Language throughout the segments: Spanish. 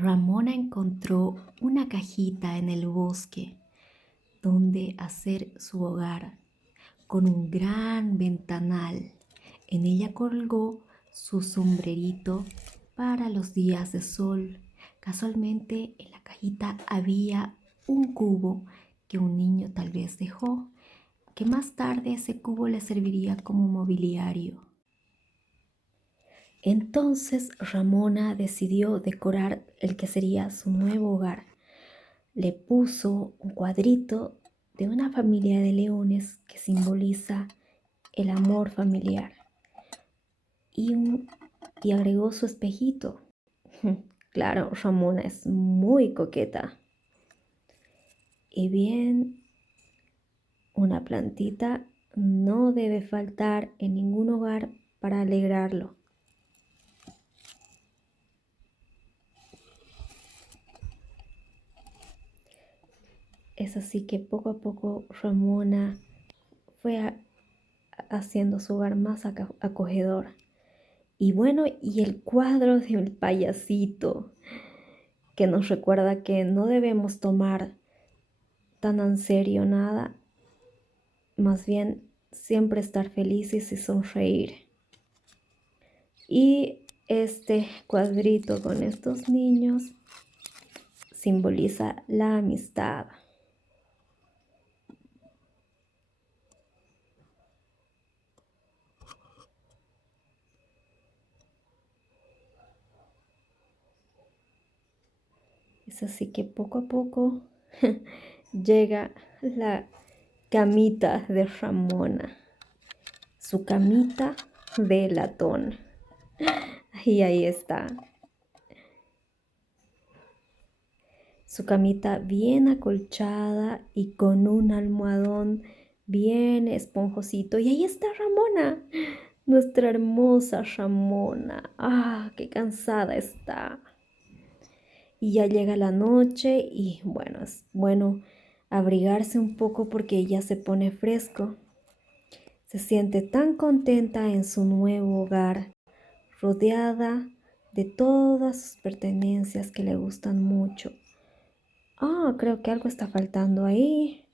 Ramona encontró una cajita en el bosque donde hacer su hogar, con un gran ventanal. En ella colgó su sombrerito para los días de sol. Casualmente en la cajita había un cubo que un niño tal vez dejó, que más tarde ese cubo le serviría como mobiliario. Entonces Ramona decidió decorar el que sería su nuevo hogar. Le puso un cuadrito de una familia de leones que simboliza el amor familiar y agregó su espejito. Claro, Ramona es muy coqueta. Y bien, una plantita no debe faltar en ningún hogar para alegrarlo. Es así que poco a poco Ramona fue haciendo su hogar más acogedor. Y bueno, y el cuadro del payasito que nos recuerda que no debemos tomar tan en serio nada, más bien siempre estar felices y sonreír. Y este cuadrito con estos niños simboliza la amistad. Es así que poco a poco llega la camita de Ramona, su camita de latón. Y ahí está. Su camita bien acolchada y con un almohadón bien esponjosito. Y ahí está Ramona, nuestra hermosa Ramona. Ah, qué cansada está. Y ya llega la noche y bueno, es bueno abrigarse un poco porque ya se pone fresco. Se siente tan contenta en su nuevo hogar, rodeada de todas sus pertenencias que le gustan mucho. Ah, creo que algo está faltando ahí.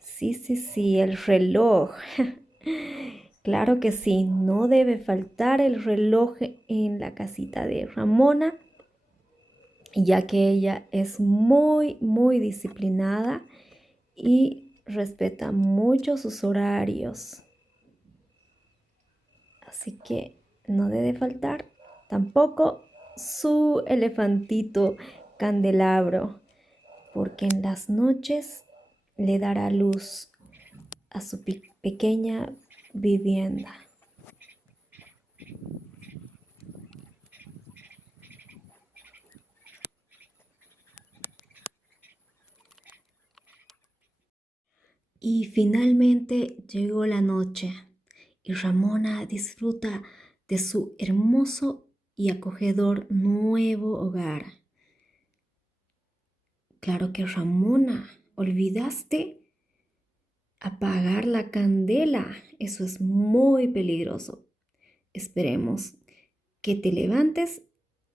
Sí, sí, sí, el reloj. Claro que sí, no debe faltar el reloj en la casita de Ramona, ya que ella es muy, muy disciplinada y respeta mucho sus horarios. Así que no debe faltar tampoco su elefantito candelabro, porque en las noches le dará luz a su pequeña vivienda. Y finalmente llegó la noche y Ramona disfruta de su hermoso y acogedor nuevo hogar. Claro que Ramona, olvidaste apagar la candela. Eso es muy peligroso. Esperemos que te levantes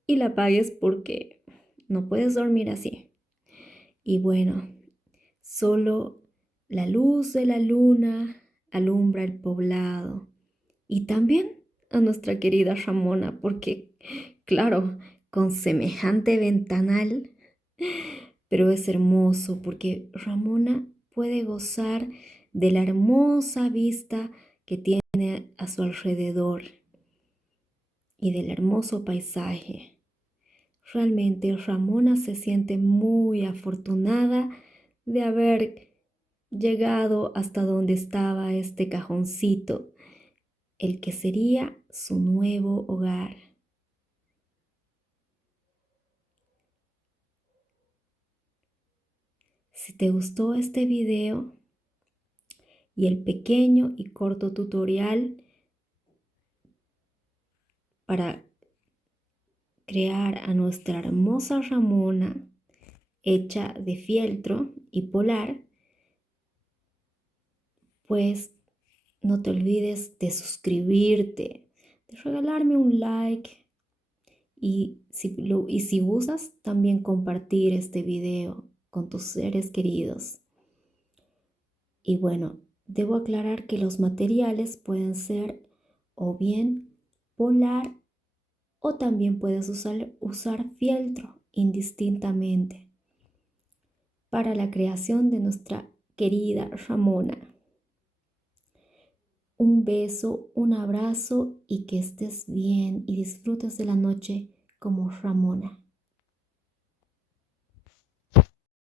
y la apagues porque no puedes dormir así. Y bueno, solo la luz de la luna alumbra el poblado y también a nuestra querida Ramona, porque, claro, con semejante ventanal, pero es hermoso porque Ramona puede gozar de la hermosa vista que tiene a su alrededor y del hermoso paisaje. Realmente Ramona se siente muy afortunada de haber llegado hasta donde estaba este cajoncito, el que sería su nuevo hogar. Si te gustó este video y el pequeño y corto tutorial para crear a nuestra hermosa Ramona hecha de fieltro y polar, pues no te olvides de suscribirte, de regalarme un like y si gustas también compartir este video con tus seres queridos. Y bueno, debo aclarar que los materiales pueden ser o bien polar o también puedes usar fieltro indistintamente para la creación de nuestra querida Ramona. Un beso, un abrazo y que estés bien y disfrutes de la noche como Ramona.